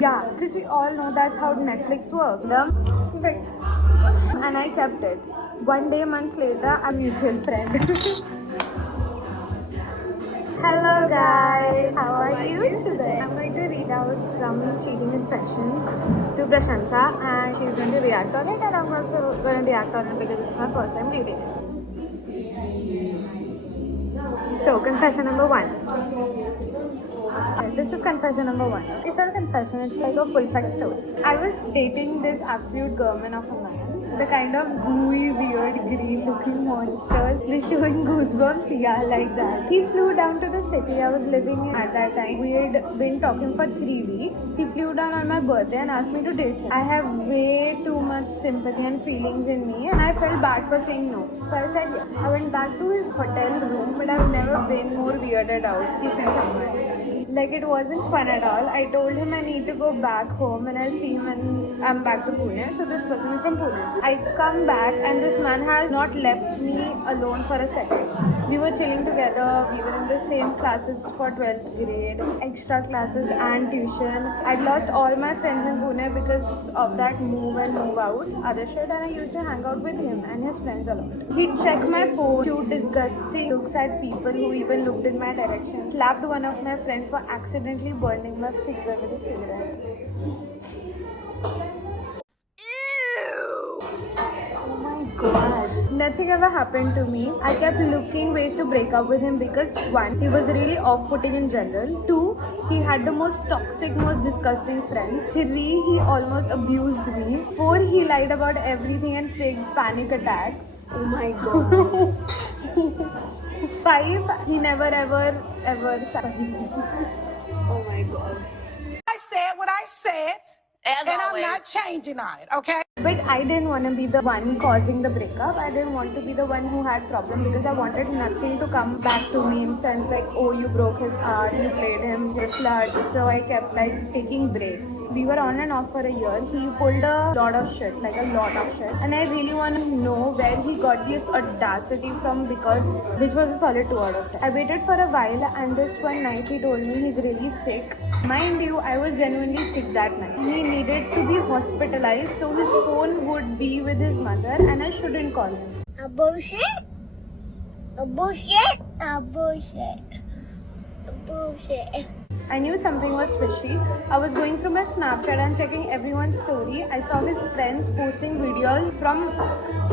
Yeah, because we all know that's how Netflix works. Like, and I kept it. One day, months later, a mutual friend. Hello guys, how are you today? I'm going to read out some cheating confessions to Prashansa and she's going to react on it and I'm also going to react on it because it's my first time reading it. So, confession number one. Okay, this is confession number one. It's not a confession, it's like a full fact story. I was dating this absolute Gorman of a man. The kind of gooey, weird, green looking monsters. They're showing goosebumps, yeah, like that. He flew down to the city I was living in at that time. We had been talking for 3 weeks. He flew down on my birthday and asked me to date him. I have way too much sympathy and feelings in me and I felt bad for saying no. So I said yes. I went back to his hotel room, but I've never been more weirded out kissing someone. Like it wasn't fun at all. I told him I need to go back home and I'll see him when I'm back to Pune. So this person is from Pune. I come back and this man has not left me alone for a second. We were chilling together. We were in the same classes for 12th grade, extra classes and tuition. I'd lost all my friends in Pune because of that move and move out other shit, and I used to hang out with him and his friends a lot. He'd check my phone, shoot disgusting looks at people who even looked in my direction, slapped one of my friends for accidentally burning my finger with a cigarette. Oh my god. Nothing ever happened to me. I kept looking ways to break up with him because 1, he was really off-putting in general. 2, he had the most toxic, most disgusting friends. 3, he almost abused me. 4, he lied about everything and faked panic attacks. Oh my god. 5, he never ever oh my god. I said what I said, and I'm not changing on it, okay? But I didn't want to be the one causing the breakup. I didn't want to be the one who had problem because I wanted nothing to come back to me in sense like, oh, you broke his heart, you played him, you're slut. So I kept like taking breaks. We were on and off for a year. He pulled a lot of shit, like a lot of shit. And I really want to know where he got this audacity from because which was a solid 2 out of 10. I waited for a while and this one night he told me he's really sick. Mind you, I was genuinely sick that night. He needed to be hospitalized, so his phone would be with his mother and I shouldn't call him. A bullshit? A bullshit? A bullshit? A bullshit? I knew something was fishy. I was going through my Snapchat and checking everyone's story. I saw his friends posting videos from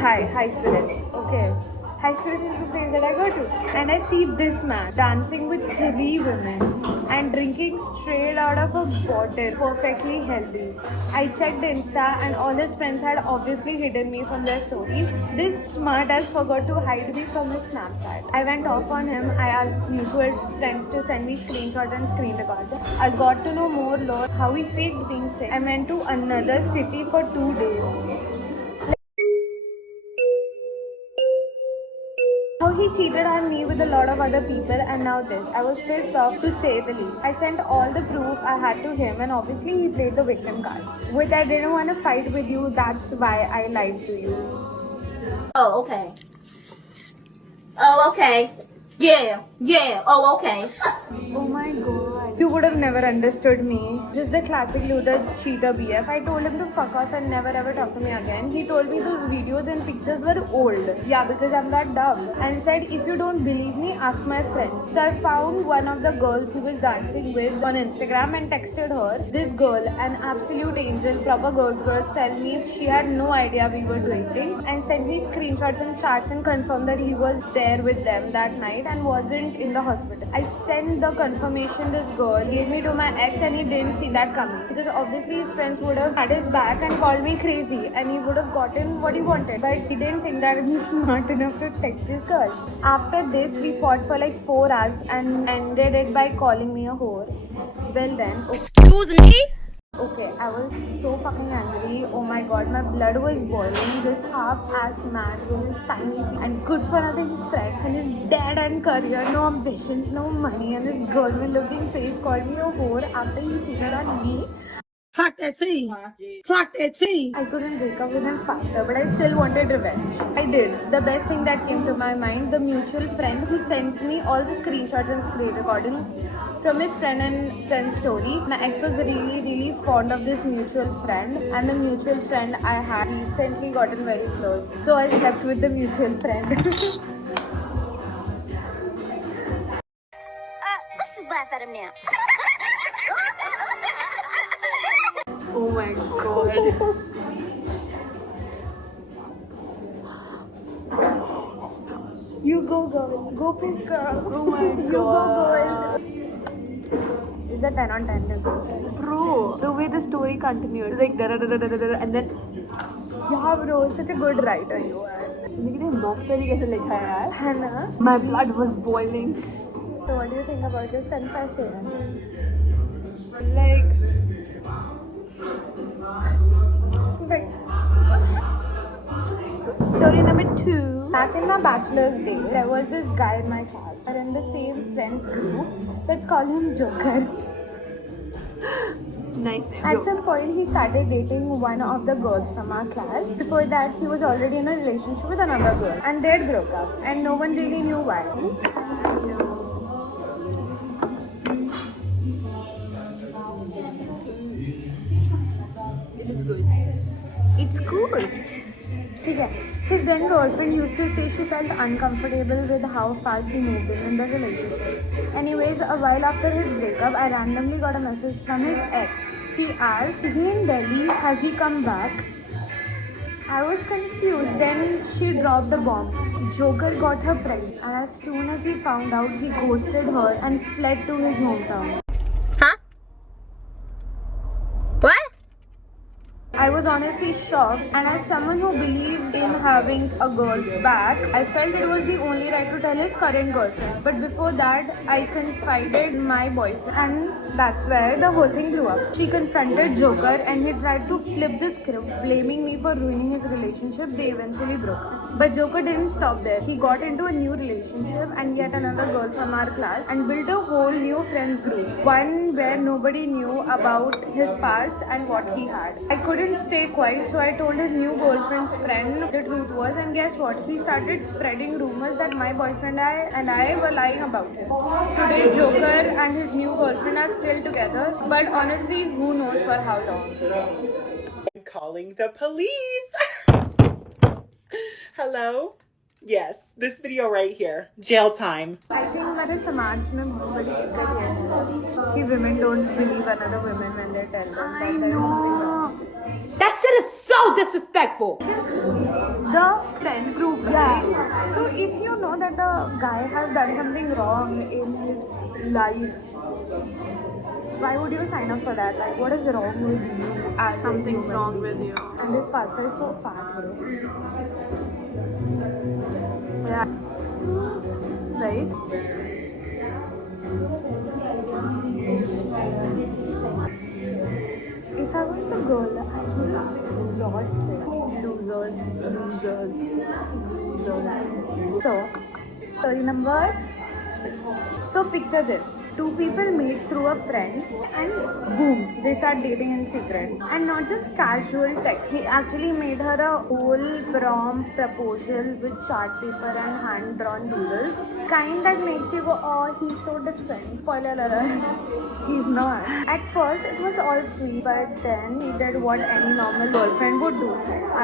High Spirits. Okay. High Spirits is the place that I go to. And I see this man dancing with 3 women and drinking straight out of a bottle, perfectly healthy. I checked Insta and all his friends had obviously hidden me from their stories. This smart ass forgot to hide me from his Snapchat. I went off on him. I asked mutual friends to send me screenshots and screen record. I got to know more lore how he faked being sick. I went to another city for 2 days. How he cheated on me with a lot of other people and now this. I was pissed off to say the least. I sent all the proof I had to him and obviously he played the victim card. With I didn't want to fight with you, that's why I lied to you. Oh, okay. Oh, okay. Yeah, oh, okay. Oh my god. You would have never understood me. Just the classic loser cheater BF. I told him to fuck off and never ever talk to me again. He told me those videos and pictures were old. Yeah, because I'm that dumb. And said, if you don't believe me, ask my friends. So I found one of the girls he was dancing with on Instagram and texted her. This girl, an absolute angel, proper girls tell me she had no idea we were dating and sent me screenshots and chats and confirmed that he was there with them that night and wasn't in the hospital. I sent the confirmation this girl gave me to my ex and he didn't see that coming because obviously his friends would have had his back and called me crazy and he would have gotten what he wanted, but he didn't think that I'm smart enough to text this girl. After this we fought for like 4 hours and ended it by calling me a whore. Well then, Excuse me? okay, I was so fucking angry. Oh my god, my blood was boiling. This half-assed man with his tiny and good for nothing friends and his dad and career, no ambitions, no money, and his girl with looking face called me a whore after he cheated on me. Clock that tea. Clock that tea. I couldn't break up with him faster, but I still wanted revenge. I did. The best thing that came to my mind, the mutual friend who sent me all the screenshots and screen recordings From his friend and friend story, my ex was really fond of this mutual friend, and the mutual friend I had recently gotten very close. So I slept with the mutual friend. Let's just laugh at him now. Oh my god. You go girl. Go piss girl. Oh my god. You go girl. It's a 10 on 10, isn't it? Bro, the way the story continued, like da da da da da da, and then yeah bro, such a good writer you are. लेकिन मस्त तरीके से लिखा है यार. है ना? My blood was boiling. So what do you think about this confession? Like Story number 2. Back in my bachelor's days, there was this guy in my class. We're in the same friends group. Let's call him Joker. nice name. At some point, he started dating one of the girls from our class. Before that, he was already in a relationship with another girl. And they broke up. And no one really knew why. It looks good. It's good. Okay. His then girlfriend used to say she felt uncomfortable with how fast he moved in the relationship. Anyways, a while after his breakup, I randomly got a message from his ex. She asked, "Is he in Delhi? Has he come back?" I was confused. Then she dropped a bomb. Joker got her pregnant. And as soon as he found out, he ghosted her and fled to his hometown. Huh? What? I was honestly shocked, and as someone who believes in having a girl's back, I felt it was the only right to tell his current girlfriend. But before that, I confided my boyfriend, and that's where the whole thing blew up. She confronted Joker, and he tried to flip the script, blaming me for ruining his relationship. They eventually broke up. But Joker didn't stop there. He got into a new relationship and yet another girl from our class and built a whole new friends group. One where nobody knew about his past and what he had. I couldn't stay quiet, so I told his new girlfriend's friend the truth was, and guess what? He started spreading rumors that my boyfriend and I were lying about him. Today, Joker and his new girlfriend are still together, but honestly, who knows for how long. Calling the police. Hello? Yes, this video right here. Jail time. I think हमारे समाज में बहुत बड़ी दिक्कत ये है कि women don't believe another women when they tell them that there is something wrong. That shit is so disrespectful. The friend group, yeah. So if you know that the guy has done something wrong in his life, why would you sign up for that? Like, what is wrong with you? As Something wrong with you. And this pasta is so fat, bro. Yeah. Right? If I was the girl, I would have lost it. Losers. So picture this. Two people meet through a friend and boom, they start dating in secret. And not just casual text. He actually made her a whole prom proposal with chart paper and hand-drawn doodles. Kind that makes you go, oh, he's so different. Spoiler alert, he's not. At first, it was all sweet, but then he did what any normal girlfriend would do.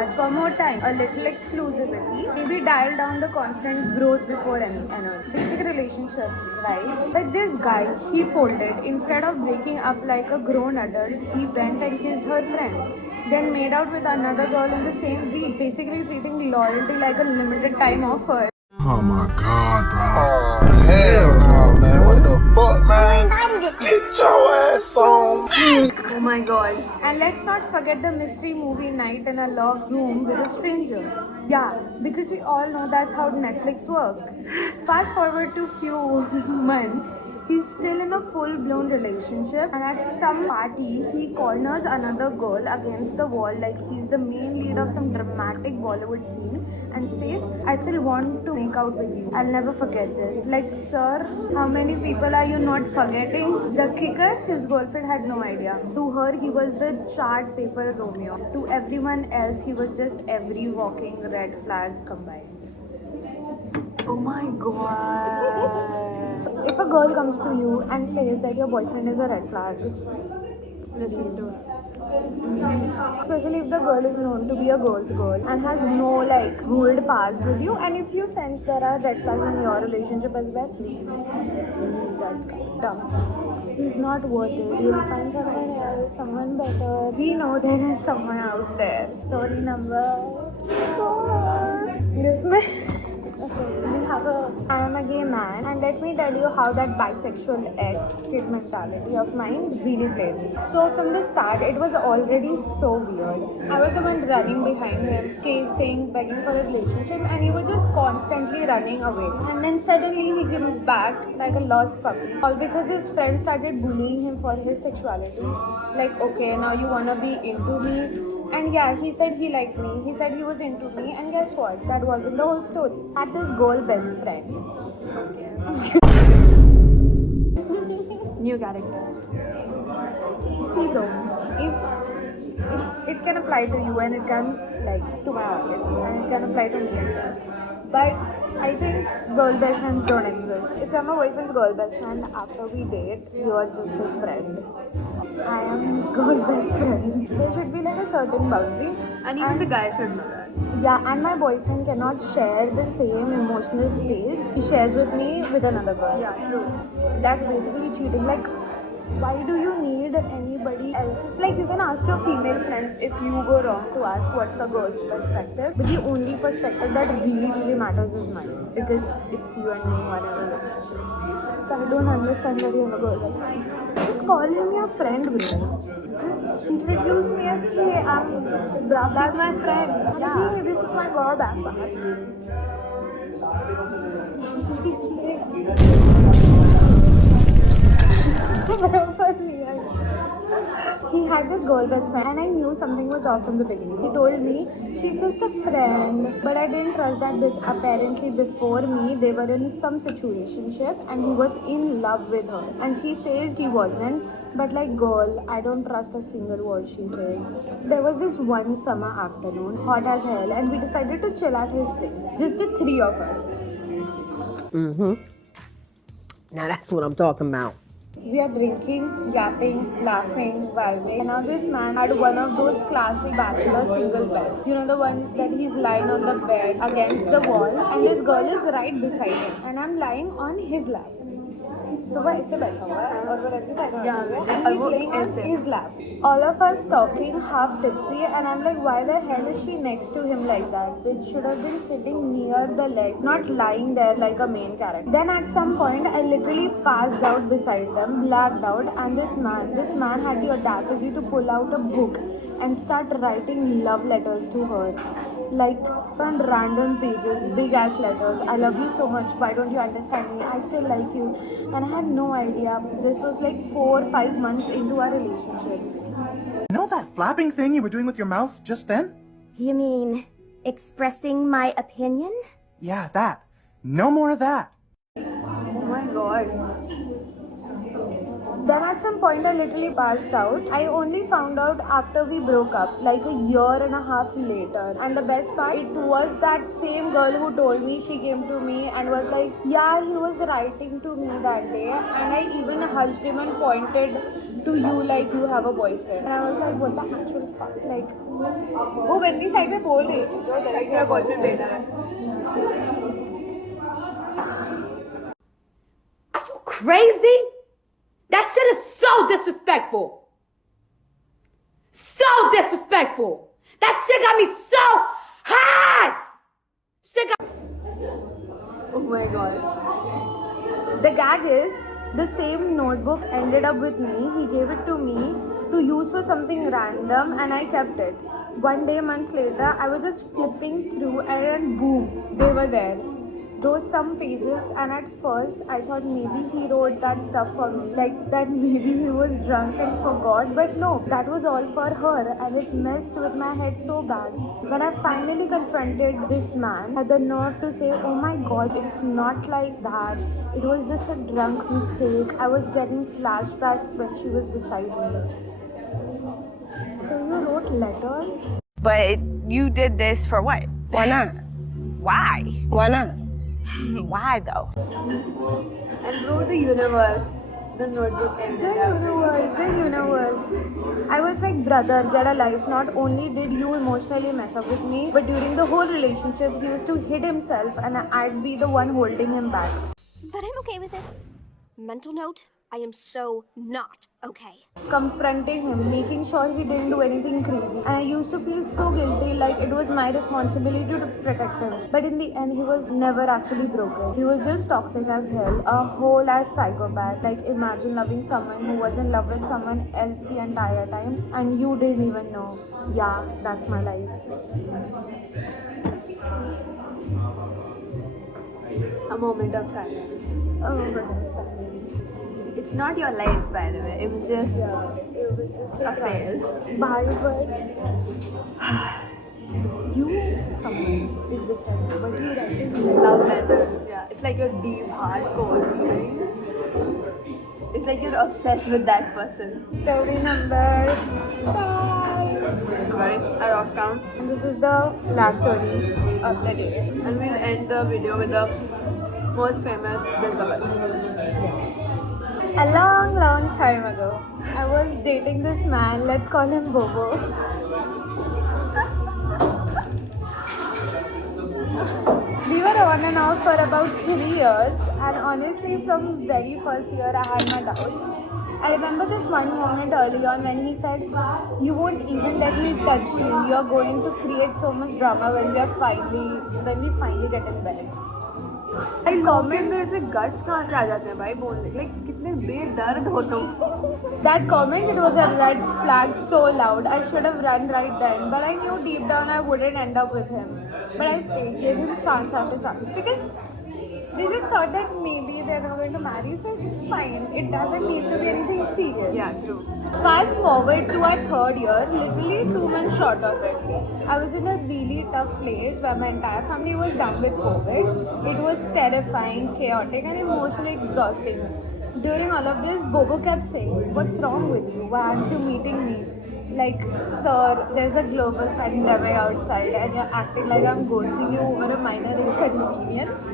Ask for more time, a little exclusivity, maybe dial down the constant bros before any basic relationships, right? But this guy, he folded. Instead of breaking up like a grown adult, he went and kissed her friend. Then made out with another girl in the same week, basically treating loyalty like a limited time offer. Oh my god, bro. Oh, hell no, man. What the fuck, man? Get your ass on. Oh my god. And let's not forget the mystery movie night in a locked room with a stranger. Yeah, because we all know that's how Netflix works. Fast forward to few months. He's still in a full-blown relationship, and at some party, he corners another girl against the wall like he's the main lead of some dramatic Bollywood scene and says, "I still want to make out with you. I'll never forget this." Like, sir, how many people are you not forgetting? The kicker, his girlfriend had no idea. To her, he was the chart paper Romeo. To everyone else, he was just every walking red flag combined. Oh my god. If a girl comes to you and says that your boyfriend is a red flag, listen to her. Especially if the girl is known to be a girl's girl and has no like ruled past with you, and if you sense there are red flags in your relationship as well, please leave that guy. Dumb. He's not worth it. You'll find someone else, someone better. We know there is someone out there. Story number 4. This man. I am a gay man, and let me tell you how that bisexual ex-kid mentality of mine really played me. So from the start, it was already so weird. I was the one running behind him, chasing, begging for a relationship, and he was just constantly running away. And then suddenly he comes back like a lost puppy, all because his friends started bullying him for his sexuality. Like, okay, now you wanna be into me. And yeah, he said he liked me, he said he was into me, and guess what? That wasn't the whole story. I had this girl best friend. New character. See bro, if it can apply to you and it can like to my audience and it can apply to me as well. But I think girl best friends don't exist. If I'm a boyfriend's girl best friend, after we date, you're just his friend. I am his girl best friend. There should be like a certain boundary. And even the guy should know that. Yeah, and my boyfriend cannot share the same emotional space he shares with me with another girl. Yeah, true. That's basically cheating. Like, why do you need anybody else? It's like you can ask your female friends if you go wrong to ask what's a girl's perspective, but the only perspective that really matters is mine, because it's you and me who are in a relationship. So I don't understand why you have a girl best friend. Just call him your friend, bro. Just introduce me as, hey, I'm blah, that's my friend. Yeah. Hey, this is my girl best friend. He had this girl best friend and I knew something was off from the beginning. He told me, she's just a friend, but I didn't trust that bitch. Apparently before me, they were in some situationship and he was in love with her. And she says he wasn't, but like, girl, I don't trust a single word she says. There was this one summer afternoon, hot as hell, and we decided to chill at his place. Just the 3 of us. Now that's what I'm talking about. We are drinking, yapping, laughing, vibing. And now this man had one of those classic bachelor single beds. You know, the ones that he's lying on the bed against the wall and this girl is right beside him. And I'm lying on his lap. So वो ऐसे बैठा हुआ है और वो लड़की side में and he's laying on his lap. All of us talking, half tipsy, and I'm like, why the hell is she next to him like that? Which should have been sitting near the leg, not lying there like a main character. Then at some point, I literally passed out beside them, blacked out, and this man had the audacity to pull out a book and start writing love letters to her. Like on random pages, big ass letters. I love you so much. Why don't you understand me? I still like you. And I had no idea. This was like 4 or 5 months into our relationship. You know that flapping thing you were doing with your mouth just then? You mean expressing my opinion? Yeah, that. No more of that. Oh my god. Then at some point I literally passed out. I only found out after we broke up, like a year and a half later. And the best part, it was that same girl who told me, she came to me and was like, yeah, he was writing to me that day. And I even hugged him and pointed to you like you have a boyfriend. And I was like, what the actual fuck? Like, वो बंदी side में बोल रही थी तो तेरा क्या boyfriend बेटा है? Are you crazy? That shit is so disrespectful. So disrespectful. That shit got me so hot. Shit got. Oh my god. The gag is, the same notebook ended up with me. He gave it to me to use for something random and I kept it. One day, months later, I was just flipping through and boom, they were there. Those some pages, and at first I thought maybe he wrote that stuff for me, like that maybe he was drunk and forgot, but no, that was all for her and it messed with my head so bad. When I finally confronted this man, I had the nerve to say, oh my god, it's not like that, it was just a drunk mistake, I was getting flashbacks when she was beside me. So you wrote letters? But you did this for what? Why not? Why? Why not? Why though? And bro, the universe. The notebook ended the universe. I was like, brother, get a life. Not only did you emotionally mess up with me, but during the whole relationship, he used to hit himself and I'd be the one holding him back. But I'm okay with it. Mental note, I am so not okay. Confronting him, making sure he didn't do anything crazy. And I used to feel so guilty, like it was my responsibility to protect him. But in the end, he was never actually broken. He was just toxic as hell, a whole ass psychopath. Like imagine loving someone who was in love with someone else the entire time and you didn't even know. Yeah, that's my life. A moment of silence. A moment of silence. It's not your life, by the way. It was just a phase. Bye, but you, someone is different, but you writing love letters. Yeah, it's like your deep, hardcore feeling. It's like you're obsessed with that person. Story number 5. Sorry, I lost count. And this is the last story of the day. And we'll end the video with the most famous Dilbaghat. A long, long time ago, I was dating this man, let's call him Bobo. We were on and off for about 3 years, and honestly, from very first year, I had my doubts. I remember this one moment early on when he said, "You won't even let me touch you. You're going to create so much drama when we finally get in bed." I comment में ऐसे guts कहाँ से आ जाते हैं भाई बोलने like कितने बेदर्द हो तुम. That comment, it was a red flag so loud. I should have run right then, but I knew deep down I wouldn't end up with him. But I stayed, gave him chance after chance because they just thought that maybe they're not going to marry, so it's fine. It doesn't need to be anything serious. Yeah, true. Fast forward to our 3rd year, literally 2 months short of it. I was in a really tough place where my entire family was done with COVID. It was terrifying, chaotic, and emotionally exhausting. During all of this, Bobo kept saying, "What's wrong with you? Why aren't you meeting me? Like, sir, there's a global pandemic outside and you're acting like I'm ghosting you over a minor inconvenience."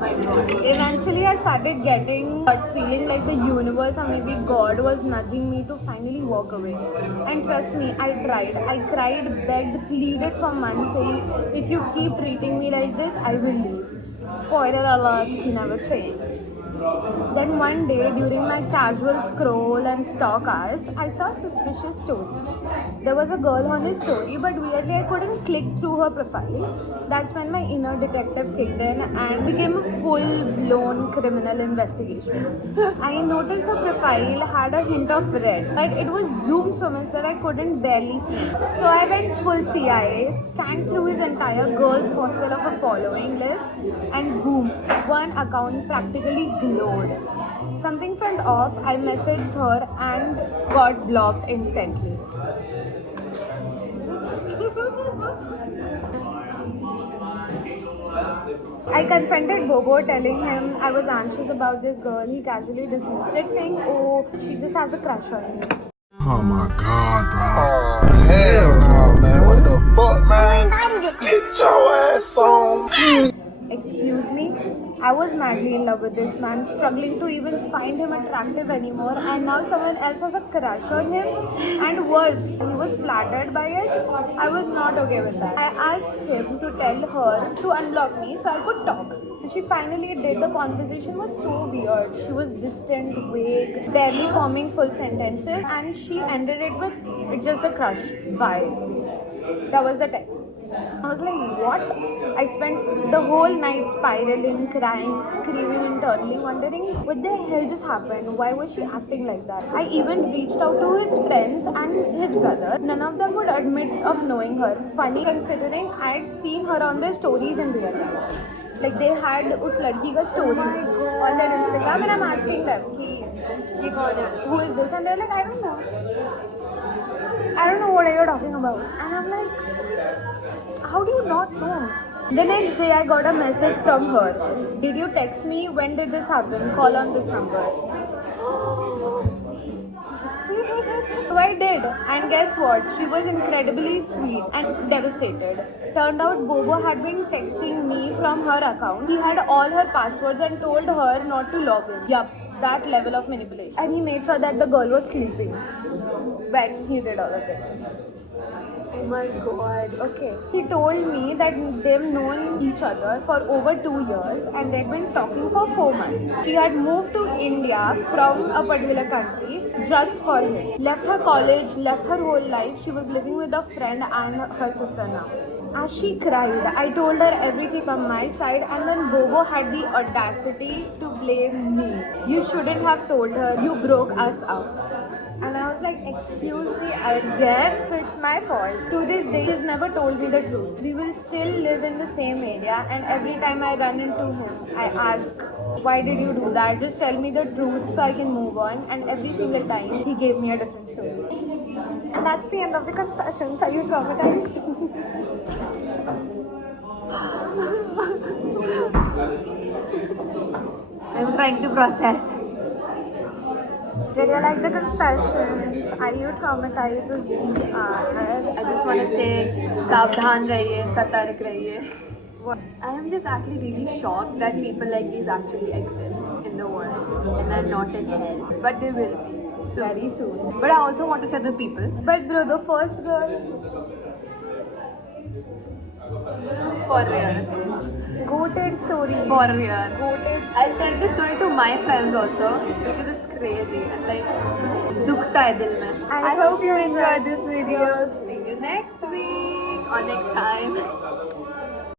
Eventually, I started getting that feeling like the universe or maybe God was nudging me to finally walk away. And trust me, I tried. I cried, begged, pleaded for months saying, "If you keep treating me like this, I will leave." Spoiler alert, he never changed. Then one day, during my casual scroll and stalk hours, I saw a suspicious story. There was a girl on his story, but weirdly I couldn't click through her profile. That's when my inner detective kicked in and became a full-blown criminal investigation. I noticed her profile had a hint of red, but it was zoomed so much that I couldn't barely see it. So I went full CIA, scanned through his entire girls' hostel of a following list, and boom, one account practically glowed. Something felt off. I messaged her and got blocked instantly. I confronted Bobo, telling him I was anxious about this girl. He casually dismissed it, saying, "Oh, she just has a crush on me." Oh my god, bro. Oh, hell no, man. What the fuck, man? Get your ass on. Excuse me? I was madly in love with this man, struggling to even find him attractive anymore, and now someone else has a crush on him. And worse, he was flattered by it. I was not okay with that. I asked him to tell her to unblock me so I could talk. And she finally did. The conversation was so weird. She was distant, vague, barely forming full sentences, and she ended it with, "It's just a crush. Bye." That was the text. I was like, what? I spent the whole night spiraling, crying, screaming internally, wondering what the hell just happened? Why was she acting like that? I even reached out to his friends and his brother. None of them would admit of knowing her. Funny considering I had seen her on their stories in real life. Like they had us ladki ka story on their Instagram, and I'm asking them, who is this? And they're like, I don't know what are you talking about. And I'm like, how do you not know? The next day I got a message from her. "Did you text me? When did this happen? Call on this number." So I did. did. And guess what? She was incredibly sweet and devastated. Turned out Bobo had been texting me from her account. He had all her passwords and told her not to log in. Yup, that level of manipulation. And he made sure that the girl was sleeping when he did all of this. Oh my god. Okay. He told me that they've known each other for over 2 years and they'd been talking for 4 months. She had moved to India from a particular country just for him. Left her college, left her whole life. She was living with a friend and her sister now. As she cried, I told her everything from my side, and then Bobo had the audacity to blame me. You shouldn't have told her, you broke us up. And I was like, excuse me, again? It's my fault. To this day, he's never told me the truth. We will still live in the same area, and every time I run into him, I ask, why did you do that? Just tell me the truth so I can move on. And every single time, he gave me a different story. And that's the end of the confessions. Are you traumatized? I'm trying to process. Did you like the confessions? Are you traumatized as we are? I just want to say, सावधान रहिए, सतर्क रहिए. I am just actually really shocked that people like these actually exist in the world and are not in hell. But they will be very soon. But I also want to say the people. But bro, the first girl. For real. Goated story. For real. Goated story. I'll tell this story to my friends also because it's crazy and like दुखता है दिल में. I hope you enjoyed this video. See you next week or next time.